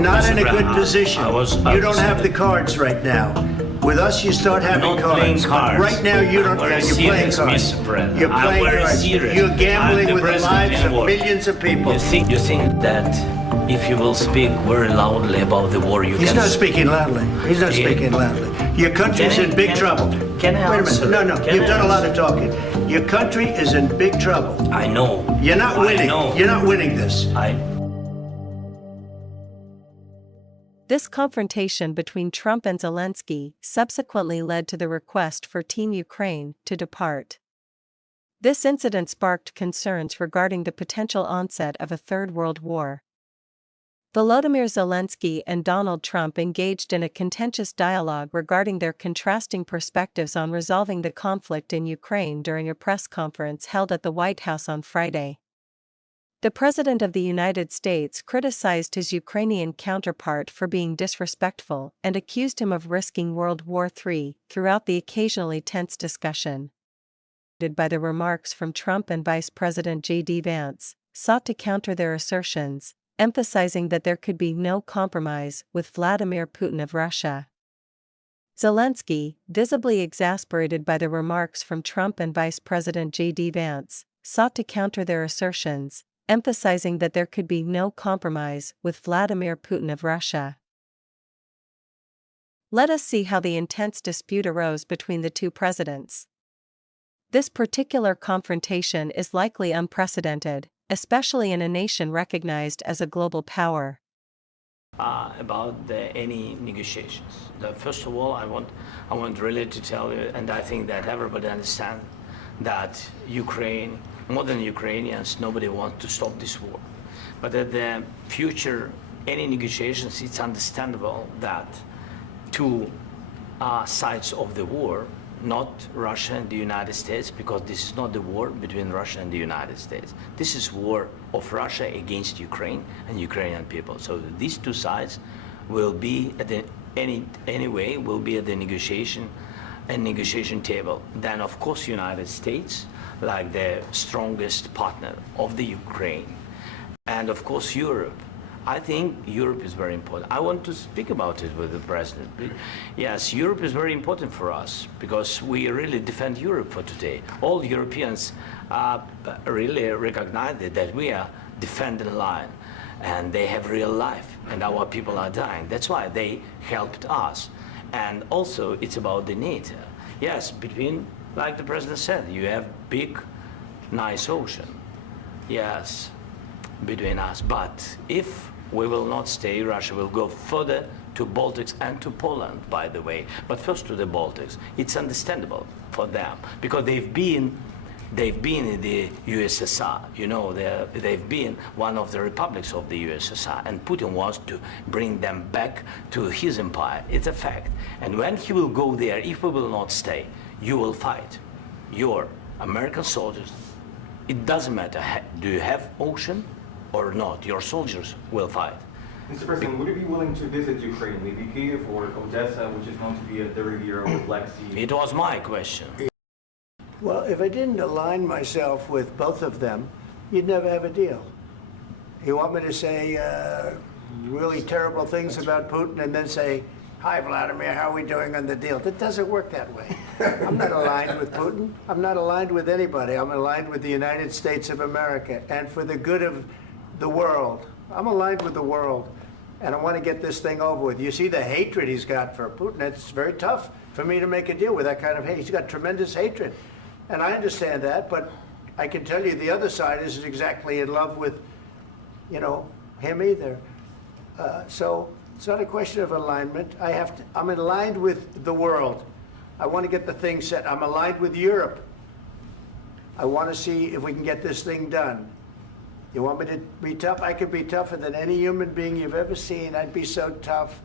You're not in a good position. You don't have the cards right now. With us, you start having cards. Right now, you don't. You're playing cards. You're playing cards. You're gambling with the lives of millions of people. You think that if you will speak very loudly about the war, He's not speaking loudly. He's not speaking loudly. Your country's in big trouble. Can I answer? Wait a minute. No. You've done a lot of talking. Your country is in big trouble. I know. You're not winning. You're not winning this. This confrontation between Trump and Zelensky subsequently led to the request for Team Ukraine to depart. This incident sparked concerns regarding the potential onset of a Third World War. Volodymyr Zelensky and Donald Trump engaged in a contentious dialogue regarding their contrasting perspectives on resolving the conflict in Ukraine during a press conference held at the White House on Friday. The President of the United States criticized his Ukrainian counterpart for being disrespectful and accused him of risking World War III throughout the occasionally tense discussion. By the remarks from Trump and Vice President JD Vance, sought to counter their assertions, emphasizing that there could be no compromise with Vladimir Putin of Russia. Zelensky, visibly exasperated by the remarks from Trump and Vice President JD Vance, sought to counter their assertions, emphasizing that there could be no compromise with Vladimir Putin of Russia. Let us see how the intense dispute arose between the two presidents. This particular confrontation is likely unprecedented, especially in a nation recognized as a global power. About any negotiations. First of all, I want really to tell you, and I think that everybody understands that Ukraine, more than Ukrainians, nobody wants to stop this war. But at the future, any negotiations, it's understandable that two sides of the war, not Russia and the United States, because this is not the war between Russia and the United States. This is war of Russia against Ukraine and Ukrainian people. So these two sides will be at the anyway will be at the negotiation table. Then of course United States, like the strongest partner of the Ukraine, and of course Europe. I think Europe is very important. I want to speak about it with the president. Yes, Europe is very important for us because we really defend Europe for today. All Europeans really recognize that we are defending the line, and they have real life, and our people are dying. That's why they helped us. And also, it's about the NATO. Yes, between, like the president said, you have big, nice ocean. Yes, between us. But if we will not stay, Russia will go further to Baltics and to Poland, by the way. But first to the Baltics. It's understandable for them because they've been in the USSR. You know, they've been one of the republics of the USSR, and Putin wants to bring them back to his empire. It's a fact. And when he will go there, if we will not stay, you will fight. Your American soldiers, it doesn't matter, do you have ocean or not, your soldiers will fight. Mr. President, would you be willing to visit Ukraine, maybe Kyiv or Odessa, which is known to be at the river or Black Sea? It was my question. Well, if I didn't align myself with both of them, you'd never have a deal. You want me to say really terrible things about Putin and then say, "Hi, Vladimir, how are we doing on the deal?" That doesn't work that way. I'm not aligned with Putin. I'm not aligned with anybody. I'm aligned with the United States of America and for the good of the world. I'm aligned with the world, and I want to get this thing over with. You see the hatred he's got for Putin. It's very tough for me to make a deal with that kind of hate. He's got tremendous hatred, and I understand that, but I can tell you the other side isn't exactly in love with, him either. So it's not a question of alignment. I'm aligned with the world. I want to get the thing set. I'm aligned with Europe. I want to see if we can get this thing done. You want me to be tough? I could be tougher than any human being you've ever seen. I'd be so tough.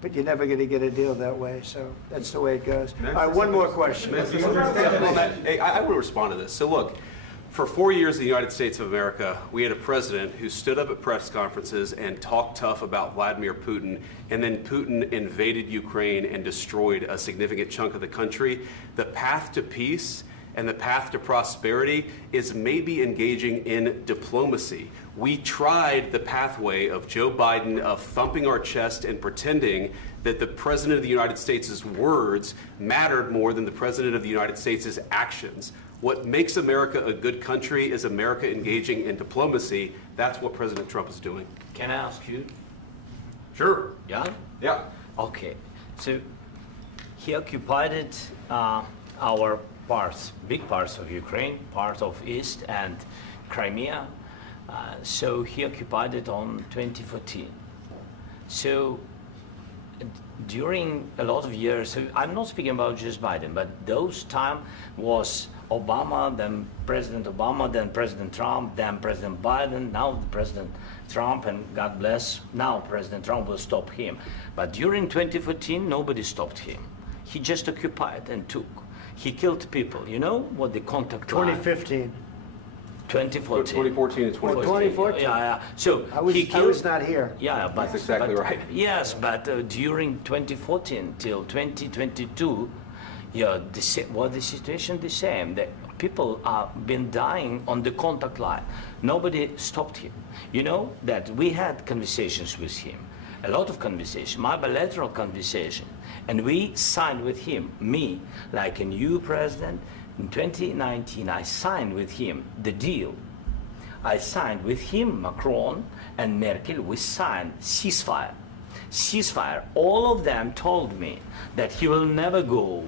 But you're never going to get a deal that way, so that's the way it goes. All right, one more question. I will respond to this. So look, for 4 years in the United States of America, we had a president who stood up at press conferences and talked tough about Vladimir Putin, and then Putin invaded Ukraine and destroyed a significant chunk of the country. The path to peace and the path to prosperity is maybe engaging in diplomacy. We tried the pathway of Joe Biden of thumping our chest and pretending that the President of the United States' words mattered more than the President of the United States' actions. What makes America a good country is America engaging in diplomacy. That's what President Trump is doing. Can I ask you? Sure. Yeah? Yeah. Okay. So he occupied our parts, big parts of Ukraine, part of East and Crimea. So he occupied it on 2014. So during a lot of years, so I'm not speaking about just Biden, but those time was Obama, then President Obama, then President Trump, then President Biden, now President Trump, and God bless, now President Trump will stop him. But during 2014, nobody stopped him. He just occupied and took. He killed people. You know what the contact line? 2015. 2014. 2014 and 2015. 2014. Yeah. So I was not here. Yeah, but That's exactly right. Yes, but during 2014 till 2022, yeah, was the situation the same? The people have been dying on the contact line. Nobody stopped him. You know that we had conversations with him, a lot of conversation, my bilateral conversation, and we signed with him, me, like a new president. In 2019, I signed with him the deal. I signed with him, Macron and Merkel, we signed ceasefire. Ceasefire. All of them told me that he will never go.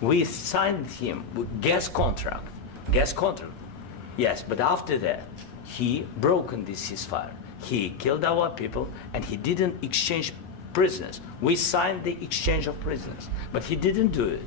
We signed him with gas contract. Gas contract. Yes, but after that, he broken this ceasefire. He killed our people and he didn't exchange prisoners. We signed the exchange of prisoners, but he didn't do it.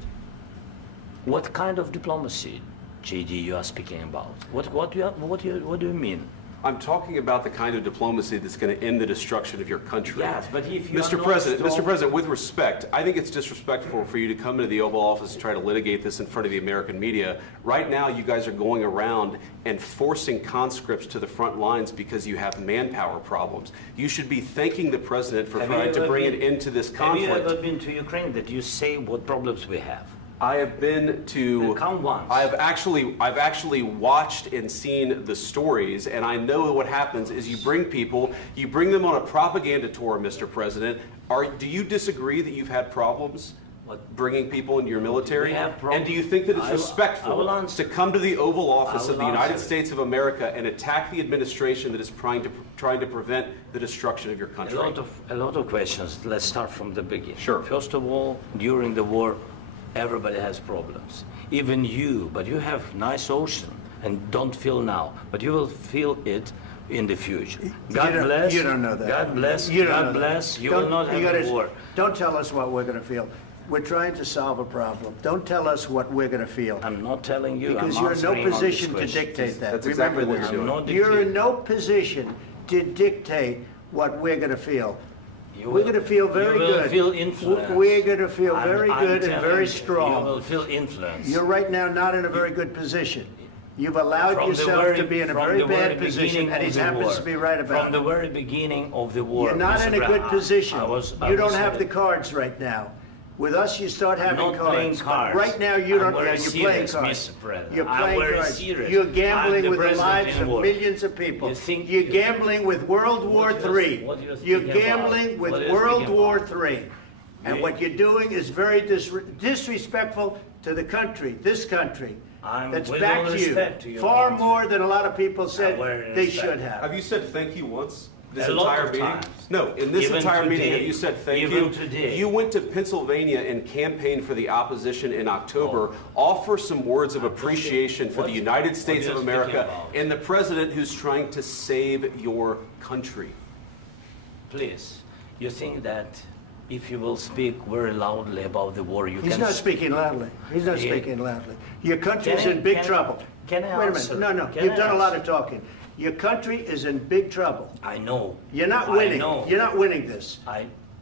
What kind of diplomacy, JD, you are speaking about? What do you mean? I'm talking about the kind of diplomacy that's going to end the destruction of your country. Yes, but if you Mr. President, with respect, I think it's disrespectful for you to come into the Oval Office and try to litigate this in front of the American media. Right now, you guys are going around and forcing conscripts to the front lines because you have manpower problems. You should be thanking the President for trying to bring an end to this conflict. Have you ever been to Ukraine that you say what problems we have? I have been to. Come once. I've actually watched and seen the stories, and I know what happens is you bring them on a propaganda tour, Mr. President. Do you disagree that you've had problems bringing people into your military? We have problems. And do you think that it's respectful to come to the Oval Office of the United States of America and attack the administration that is trying to prevent the destruction of your country? A lot of questions. Let's start from the beginning. Sure. First of all, during the war, everybody has problems, even you, but you have nice ocean and don't feel now, but you will feel it in the future. God bless. You don't know that. God bless. You God bless. You will not have a war. Don't tell us what we're going to feel. We're trying to solve a problem. Don't tell us what we're going to feel. I'm not telling you. Because I'm you're in no answering on position this to question. dictate that. That's exactly what you're doing. You're in no position to dictate what we're going to feel. You We're going to feel very you will good. Feel influence. We're going to feel very I'm good and telling very you, strong. You will feel influence. You're right now not in a very good position. You've allowed yourself to be in a very bad position, and he happens to be right about it. From the very beginning of the war. You're not in a good position. You don't have the card. cards right now. With us, you start having not cards. playing cards. Right now, you don't. I'm You're playing cards. Mr. President. You're I'm playing very cards. serious. You're I'm gambling the with the president lives in of war. millions of people. You're you- gambling with World War III. what you're You're speaking gambling about? with What you're World speaking War about? III. And You- what you're doing is very disrespectful to the country, this country. I'm That's with back all to you. respect to your Far country. more than a lot of people said very they respect. should have. Have you said thank you once? This A lot entire of meeting? times. No, in this Even entire meeting, today. have you said thank Even you? today. You went to Pennsylvania and campaigned for the opposition in October. Offer some words of appreciation for the United States of you're America speaking about. and the president who's trying to save your country. Please, you think that if you will speak very loudly about the war, you He's can... not speaking loudly. He's not Yeah. speaking loudly. Your country's Can I- in big can I- trouble. can I Wait a answer? minute. No. Can You've I done a lot answer? of talking. Your country is in big trouble. I know. You're not I winning. know. You're not winning this.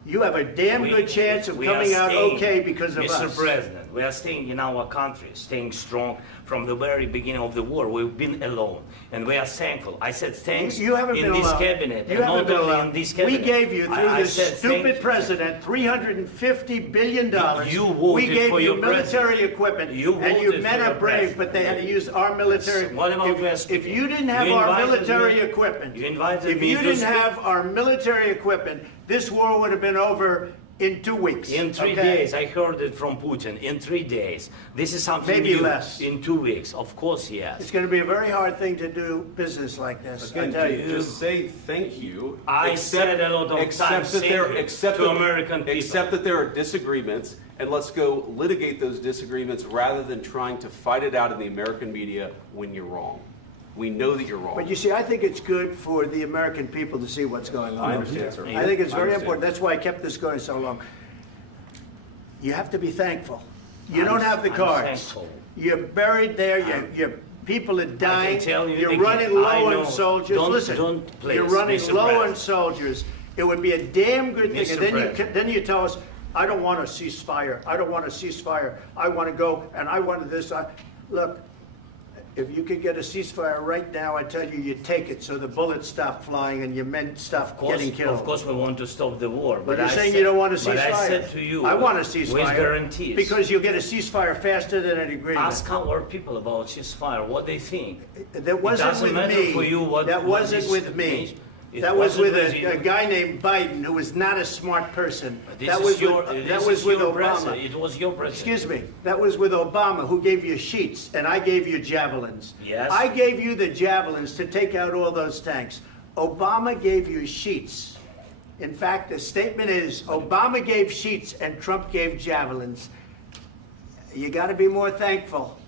you have a damn good chance of we are coming out staying, okay because of Mr. us. President, we are staying in our country, staying strong from the very beginning of the war. We've been alone, and we are thankful. I said thanks You haven't in been this alone. cabinet, You and haven't not been only alone. in this cabinet. We gave you, through I this said stupid thank- president, $350 billion. You voted We gave for you your military president. equipment, You and you voted men for are your brave, president. but they had to use our military. What about If you didn't have You our invited military me- equipment, you invited if me you to didn't speak. have our military equipment, this war would have been over in 2 weeks. In 3 okay? days, I heard it from Putin. In 3 days, this is something Maybe new. less. In 2 weeks, of course, yes. It's going to be a very hard thing to do business like this, I Again, tell you. just say thank you. I said a lot of accept times that there, thank you accept to that- American people. Accept that there are disagreements, and let's go litigate those disagreements rather than trying to fight it out in the American media when you're wrong. We know that you're wrong. But you see, I think it's good for the American people to see what's going on. I understand, sir. I think it's I very understand. important. That's why I kept this going so long. You have to be thankful. You I'm- don't have the I'm cards. thankful. You're buried there. Your people are dying. tell you You're again, running I low know. on soldiers. Don't- Listen, don't please, you're running Mr. low on President. soldiers. It would be a damn good thing. Mr. And then President. then you tell us, I don't want a ceasefire. I don't want a ceasefire. I want to go and I want this. Look, if you could get a ceasefire right now, I tell you, you take it so the bullets stop flying and your men stop getting killed. Of course, we want to stop the war. But you're I saying said- you don't want a ceasefire. But I said to you, I want a with ceasefire. guarantees. Because you'll get a ceasefire faster than an agreement. Ask our people about ceasefire, what they think. That wasn't doesn't with matter me. for you what- That what wasn't this with me. means. It That was wasn't with with you. a guy named Biden, who was not a smart person. This That is was your, with, this that was is with your Obama. president. It was your president. Excuse me. That was with Obama, who gave you sheets, and I gave you javelins. Yes. I gave you the javelins to take out all those tanks. Obama gave you sheets. In fact, the statement is, Obama gave sheets and Trump gave javelins. You got to be more thankful,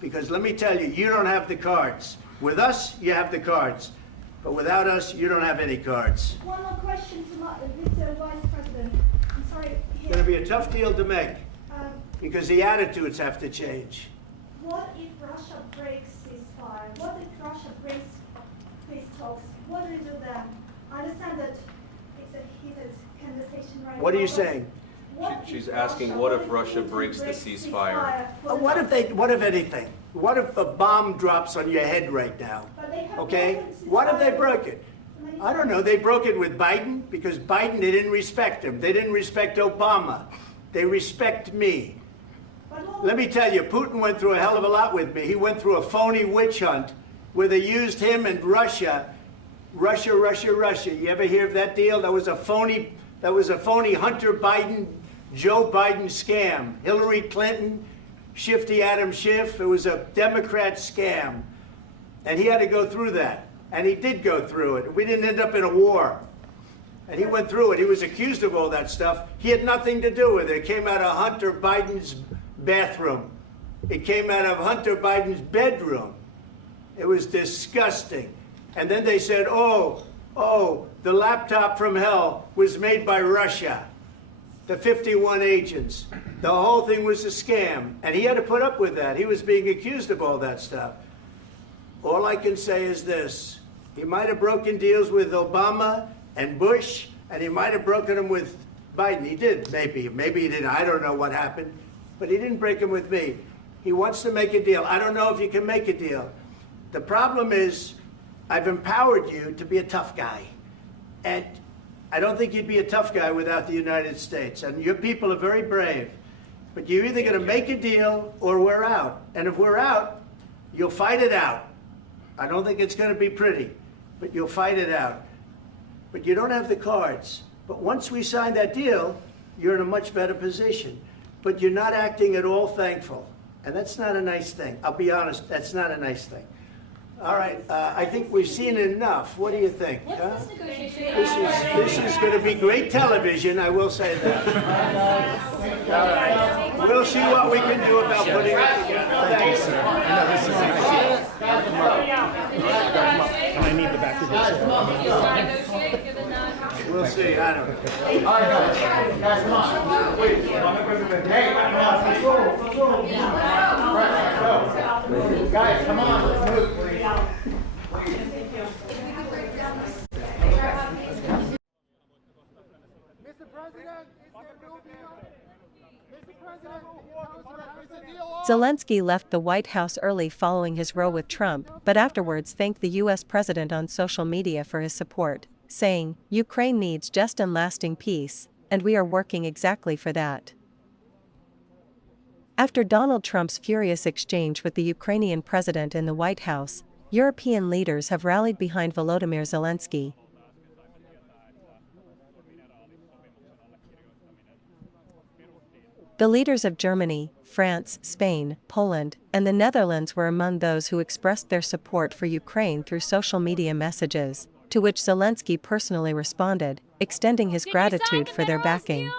because let me tell you, you don't have the cards. With us, you have the cards. But without us, you don't have any cards. One more question to Mr. Vice President. I'm sorry. It's going to be a tough deal to make, Um, because the attitudes have to change. what if Russia breaks ceasefire? What if Russia breaks peace talks? What do you do then? I understand that it's a heated conversation right now. What are you but saying? what She's if asking, Russia- what if Putin Russia breaks the breaks ceasefire? What if anything? What if a bomb drops on your head right now? But they have Okay? broken What if they ceasefire broke it? many I don't know. They broke it with Biden, because Biden, they didn't respect him. They didn't respect Obama. They respect me. But what- Let me tell you, Putin went through a hell of a lot with me. He went through a phony witch hunt where they used him and Russia. Russia. You ever hear of that deal? That was a phony Hunter Biden, Joe Biden scam. Hillary Clinton, Shifty Adam Schiff. It was a Democrat scam. And he had to go through that. And he did go through it. We didn't end up in a war. And he went through it. He was accused of all that stuff. He had nothing to do with it. It came out of Hunter Biden's bathroom. It came out of Hunter Biden's bedroom. It was disgusting. And then they said, oh, the laptop from hell was made by Russia. The 51 agents. The whole thing was a scam. And he had to put up with that. He was being accused of all that stuff. All I can say is this. He might have broken deals with Obama and Bush, and he might have broken them with Biden. He did, maybe. Maybe he didn't. I don't know what happened. But he didn't break them with me. He wants to make a deal. I don't know if you can make a deal. The problem is, I've empowered you to be a tough guy. And I don't think you'd be a tough guy without the United States. And your people are very brave. But you're either going to make a deal or we're out. And if we're out, you'll fight it out. I don't think it's going to be pretty, but you'll fight it out. But you don't have the cards. But once we sign that deal, you're in a much better position. But you're not acting at all thankful. And that's not a nice thing. I'll be honest, that's not a nice thing. All right, I think we've seen enough. What do you think? What's huh? this negotiation? This is going to be great television, I will say that. All right. We'll see what we can do about putting it together. Thanks. And I need the back of this. We'll see, I don't know. All right, guys, come on. Wait, hey, let's go. Guys, come on, let's move, please. Mr. Zelensky left the White House early following his row with Trump, but afterwards thanked the U.S. president on social media for his support, saying, "Ukraine needs just and lasting peace, and we are working exactly for that." After Donald Trump's furious exchange with the Ukrainian president in the White House, European leaders have rallied behind Volodymyr Zelensky. The leaders of Germany, France, Spain, Poland, and the Netherlands were among those who expressed their support for Ukraine through social media messages, to which Zelensky personally responded, extending his gratitude for their backing.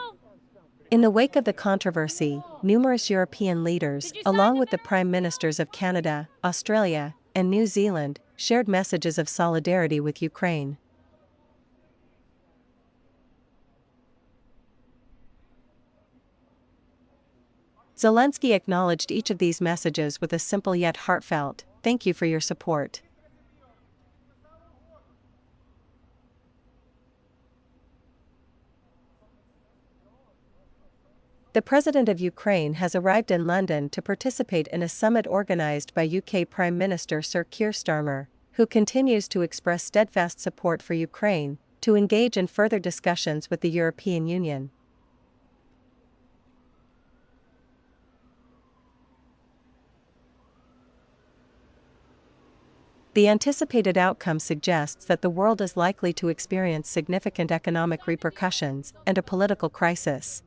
In the wake of the controversy, numerous European leaders, along with the prime ministers of Canada, Australia, and New Zealand, shared messages of solidarity with Ukraine. Zelensky acknowledged each of these messages with a simple yet heartfelt, "Thank you for your support." The President of Ukraine has arrived in London to participate in a summit organized by UK Prime Minister Sir Keir Starmer, who continues to express steadfast support for Ukraine, to engage in further discussions with the European Union. The anticipated outcome suggests that the world is likely to experience significant economic repercussions and a political crisis.